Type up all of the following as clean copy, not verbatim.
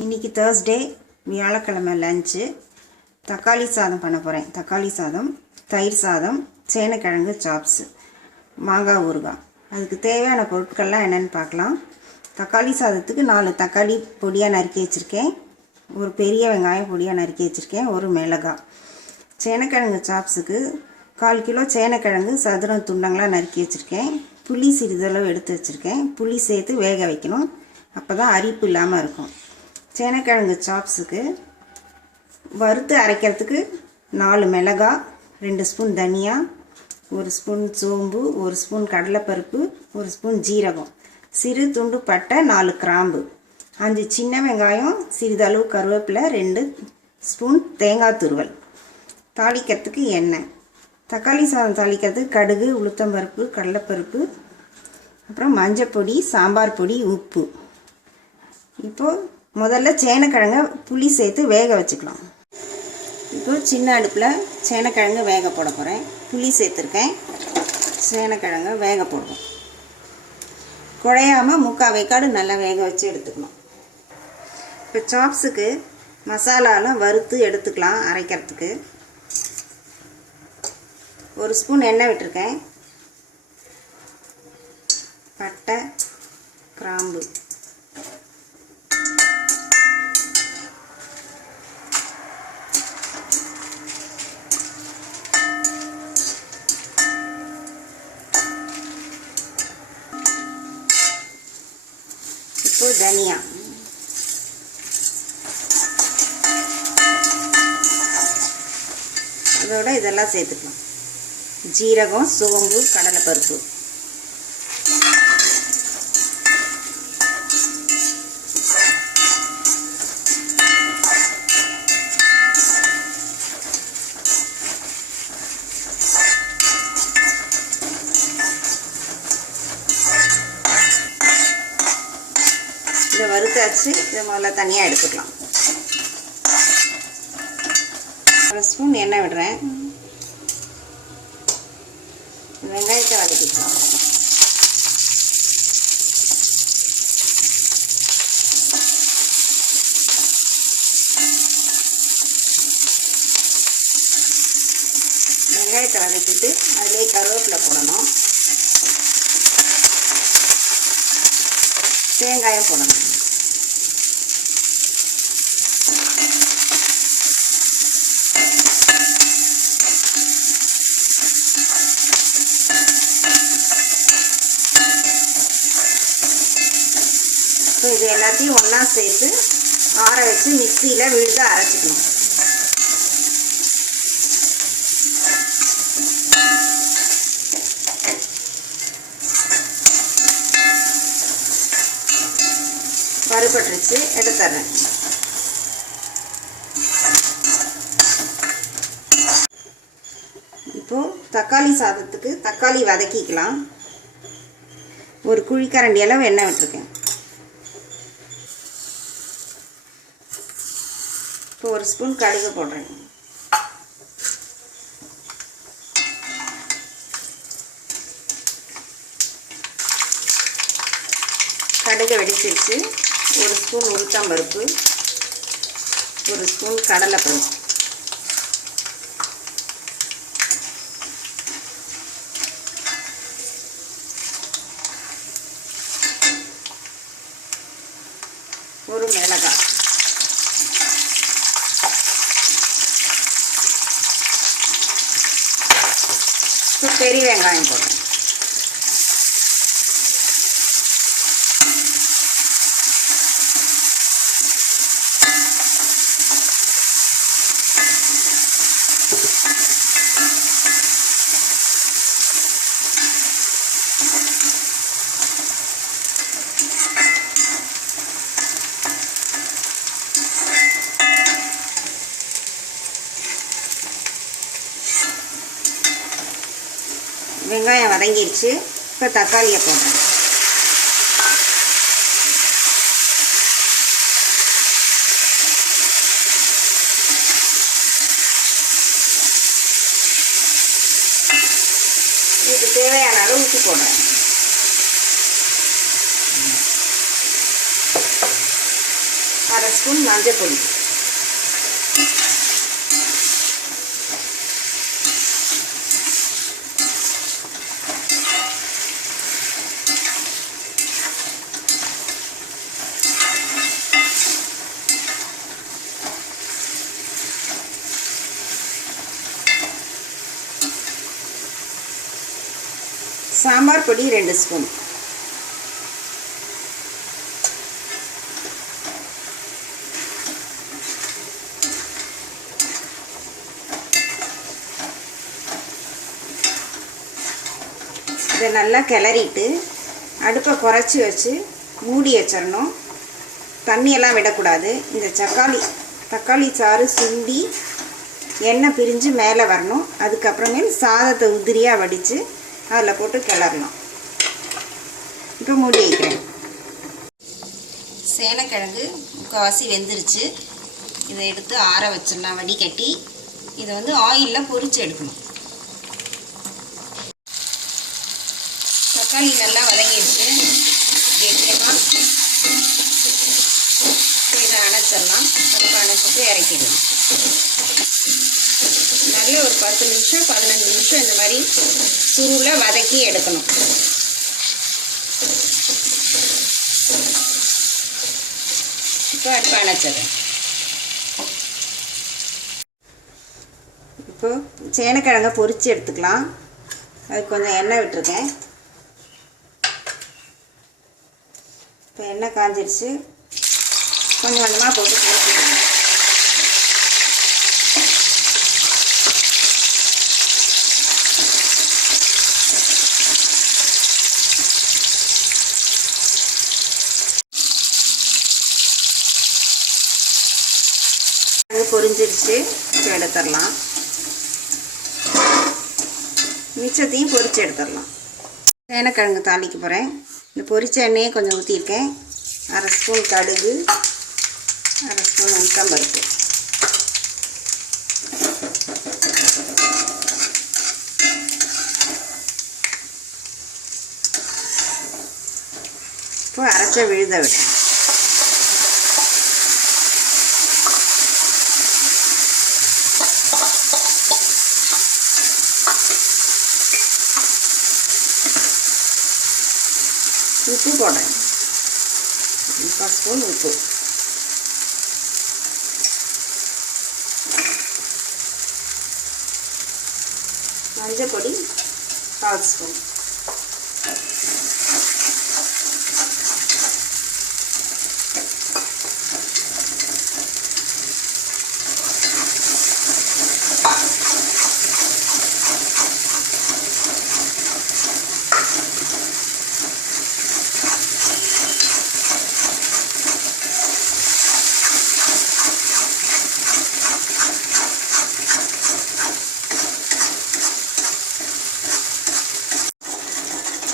இன்றைக்கி தேர்ஸ்டே வியாழக்கிழமை லஞ்சு தக்காளி சாதம் பண்ண போகிறேன். தக்காளி சாதம், தயிர் சாதம், சேனைக்கிழங்கு சாப்ஸு, மாங்காய் ஊறுகாய். அதுக்கு தேவையான பொருட்கள்லாம் என்னென்னு பார்க்கலாம். தக்காளி சாதத்துக்கு 4 தக்காளி பொடியாக நறுக்கி வச்சுருக்கேன். ஒரு பெரிய வெங்காயம் பொடியாக நறுக்கி வச்சுருக்கேன். ஒரு மிளகாய். சேனைக்கிழங்கு சாப்ஸுக்கு 1/4 கிலோ சேனைக்கிழங்கு சதுரம் துண்டங்களாக நறுக்கி வச்சுருக்கேன். புளி சிறிதளவு எடுத்து வச்சுருக்கேன். புளி சேர்த்து வேக வைக்கணும், அப்போ தான் அரிப்பு இல்லாமல் இருக்கும். சேனைக்கிழங்கு சாப்ஸுக்கு வறுத்து அரைக்கிறதுக்கு 4 மிளகாய், 2 ஸ்பூன் தனியா, 1 ஸ்பூன் சோம்பு, 1 ஸ்பூன் கடலைப்பருப்பு, 1 ஸ்பூன் ஜீரகம், சிறு துண்டு பட்டை, 4 கிராம்பு, 5 சின்ன வெங்காயம், சிறிதளவு கருவேப்பிலை, 2 ஸ்பூன் தேங்காய் துருவல். தாளிக்கிறதுக்கு எண்ணெய். தக்காளி சாதம் தாளிக்கிறதுக்கு கடுகு, உளுத்தம்பருப்பு, கடலைப்பருப்பு, அப்புறம் மஞ்சப்பொடி, சாம்பார் பொடி, உப்பு. இப்போது முதல்ல சேனைக்கிழங்க புளி சேர்த்து வேக வச்சுக்கலாம். இப்போ சின்ன அடுப்பில் சேனைக்கிழங்கு வேக போட போகிறேன். புளி சேர்த்துருக்கேன். சேனைக்கிழங்க வேக போடுவோம். குழையாமல் 3/4 வேக்காடு நல்லா வேக வச்சு எடுத்துக்கணும். இப்போ சாப்ஸுக்கு மசாலாலாம் வறுத்து எடுத்துக்கலாம். அரைக்கிறதுக்கு 1 ஸ்பூன் எண்ணெய் விட்டுருக்கேன். பட்டை, கிராம்பு, இப்போ தனியா, அதோட இதெல்லாம் சேர்த்துக்கலாம். ஜீரகம், சோம்பு, கடலைப்பருப்பு. இதை வறுத்தாச்சு. இதை முதல்ல தனியாக எடுத்துக்கலாம். 1 ஸ்பூன் எண்ணெய் விடுறேன். வெங்காயத்தை வதக்கிக்கலாம். வெங்காயத்தை வதக்கிட்டு அதிலே கருவேப்பிலை போடணும். தேங்காயம் போடணும். இப்போ இது எல்லாத்தையும் ஒன்றா சேர்த்து ஆற வச்சு மிக்சியில் விழுந்து அரைச்சிக்கணும். வறுபட்டுருச்சு, எடுத்துறேன். இப்போது தக்காளி சாதத்துக்கு தக்காளி வதக்கிக்கலாம். ஒரு குழிக்கரண்டி அளவு எண்ணெய் விட்டுருக்கேன். இப்போ 1 ஸ்பூன் கடுகு போடுறேன். கடுகு வெடிச்சிருச்சு. 1 ஸ்பூன் உளுத்தம்பருப்பு, 1 ஸ்பூன் கடலைப்பருப்பு, ஒரு மிளகாய், இப்போ பெரிய வெங்காயம் போடுறேன். வெங்காயம் வதங்கிடுச்சு. இப்போ தக்காளியை போடுறேன். இதுக்கு தேவையான அளவு உப்பு போடுறேன். 1/2 ஸ்பூன் மஞ்சள் பொடி, சாம்பார் பொடி 2 ஸ்பூன், இதை நல்லா கிளறிட்டு அடுப்பை குறைச்சி வச்சு மூடி வச்சிடணும். தண்ணியெல்லாம் விடக்கூடாது. இந்த தக்காளி சாறு சுண்டி எண்ணெய் பிரிஞ்சு மேலே வரணும். அதுக்கப்புறமேல் சாதத்தை உதிரியாக வடித்து அதில் போட்டு கிளறணும். இப்போ மூடி வைக்கிறேன். சேனைக்கிழங்கு முக்கால்வாசி வெந்துருச்சு. இதை எடுத்து ஆற வச்சிடலாம் வடிகட்டி. இதை வந்து ஆயிலில் பொரித்து எடுக்கணும். தக்காளி நல்லா வதங்கிடுச்சு. கெட்டியமாக இதை அணைச்சிடலாம். அடுப்பு அணைச்சிட்டு இறக்கிடலாம். நல்ல ஒரு 10 நிமிஷம் 15 நிமிஷம் இந்த மாதிரி சுருளை வதக்கி எடுக்கணும். இப்போ அடுப்பு அணைச்சிடுறேன். இப்போ சேனைக்கிழங்கை பொரித்து எடுத்துக்கலாம். அதுக்கு கொஞ்சம் எண்ணெய் விட்டுருக்கேன். இப்போ எண்ணெய் காஞ்சிடுச்சு. கொஞ்சம் கொஞ்சமாக போட்டு பொரிச்சுக்கணும். அது பொரிஞ்சிருச்சு. இப்போ எடுத்துடலாம். மிச்சத்தையும் பொரித்து எடுத்துடலாம். சேனைக்கிழங்கு தாளிக்க போகிறேன். இந்த பொரிச்ச எண்ணெயே கொஞ்சம் ஊற்றிருக்கேன். 1/2 ஸ்பூன் கடுகு, 1/2 ஸ்பூன் உளுத்தம்பருப்பு, இப்போ அரைச்ச விழுத விட்டேன். உப்பு போடுறேன். 1 ஸ்பூன் உப்பு, மஞ்சள் பொடி 1/4 ஸ்பூன்,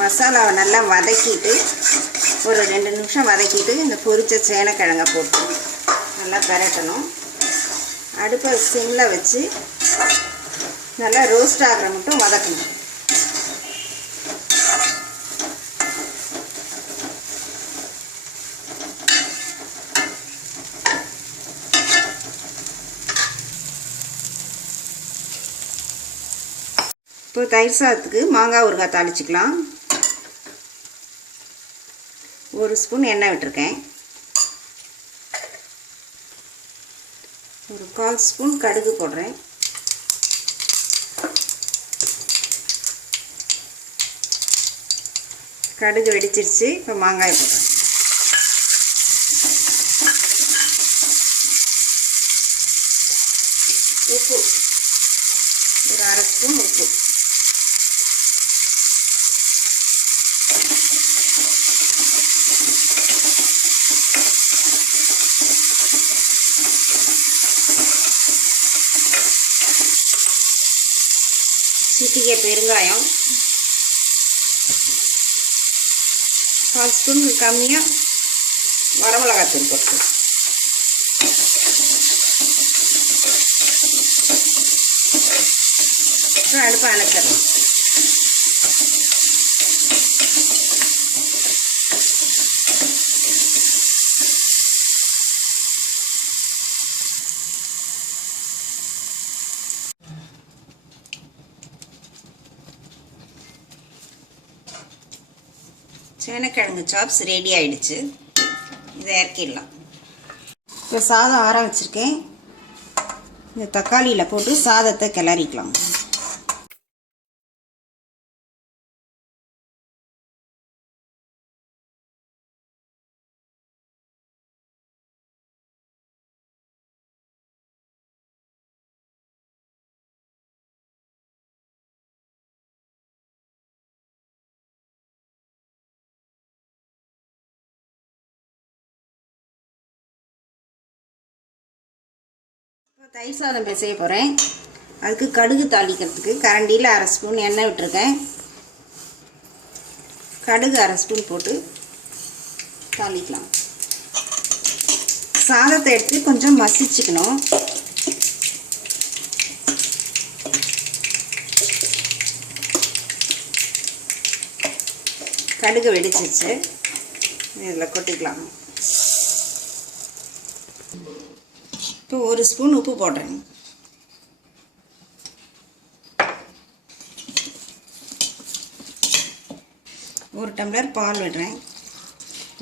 மசாலாவை நல்லா வதக்கிட்டு ஒரு 2 நிமிஷம் வதக்கிட்டு இந்த பொரிச்ச சேனைக்கிழங்கை போட்டு நல்லா பெரட்டணும். அடுப்பை சிம்மில் வச்சு நல்லா ரோஸ்ட் ஆகிற மட்டும் வதக்கணும். இப்போ தயிர் சாதத்துக்கு மாங்காய் ஊறுகாய் தாளிச்சிக்கலாம். 1 ஸ்பூன் எண்ணெய் விட்டுருக்கேன். ஒரு 1/4 ஸ்பூன் கடுகு போடுறேன். கடுகு வெடிச்சிருச்சு. இப்போ மாங்காய் போடுறேன். உப்பு ஒரு 1/2 ஸ்பூன் உப்பு, சிட்டிகை பெருங்காயம், 1/4 ஸ்பூனுக்கு கம்மியாக வரமிளகாத்தூள் போட்டு அடுப்பை அணைச்சிடலாம். சேனைக்கிழங்கு சாப்ஸ் ரெடி ஆயிடுச்சு. இதை இறக்கிடலாம். இப்போ சாதம் ஆற வச்சுருக்கேன். இந்த தக்காளியில் போட்டு சாதத்தை கிளறிக்கலாம். தயிர் சாதம் செய்ய போகிறேன். அதுக்கு கடுகு தாளிக்கிறதுக்கு கரண்டியில் 1/2 ஸ்பூன் எண்ணெய் விட்டுருக்கேன். கடுகு 1/2 ஸ்பூன் போட்டு தாளிக்கலாம். சாதத்தை எடுத்து கொஞ்சம் மசிச்சுக்கணும். கடுகு வெடிச்சிச்சு. இதில் கொட்டிக்கலாம். இப்போ 1 ஸ்பூன் உப்பு போடுறேன். ஒரு டம்ளர் பால் விடுறேன்.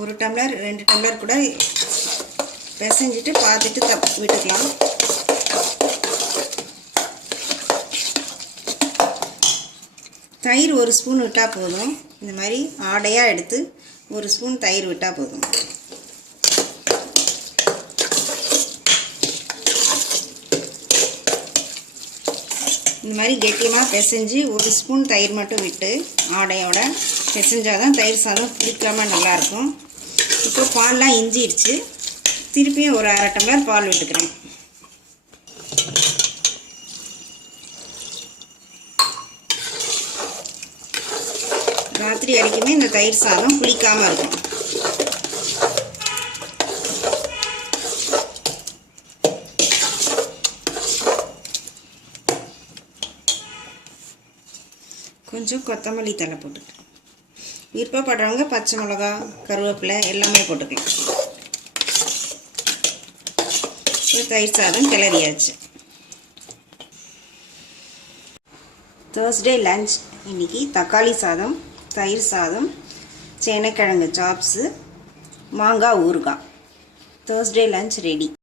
1 டம்ளர் 2 டம்ளர் கூட பிசைஞ்சிட்டு பார்த்துட்டு விட்டுக்கலாம். தயிர் 1 ஸ்பூன் விட்டால் போதும். இந்த மாதிரி ஆடையாக எடுத்து 1 ஸ்பூன் தயிர் விட்டால் போதும். இந்த மாதிரி கெட்டியமாக பிசைஞ்சு 1 ஸ்பூன் தயிர் மட்டும் விட்டு ஆடையோட பிசைஞ்சால் தான் தயிர் சாதம் பிடிக்காமல் நல்லாயிருக்கும். இப்போ பால்லாம் இஞ்சிடுச்சு. திருப்பியும் ஒரு 1/2 டம்ளர் பால் விட்டுக்கிறேன். ராத்திரி வரைக்குமே இந்த தயிர் சாதம் புளிக்காமல் இருக்கும். கொஞ்சம் கொத்தமல்லி தழை போட்டுக்கலாம். விருப்பப்படுறவங்க பச்சை மிளகா, கருவேப்பிலை எல்லாமே போட்டுக்கலாம். தயிர் சாதம் கிளறியாச்சு. தேர்ஸ்டே லஞ்ச் இன்றைக்கி தக்காளி சாதம், தயிர் சாதம், சேனைக்கிழங்கு சாப்ஸு, மாங்காய் ஊறுகாய். Thursday lunch ready.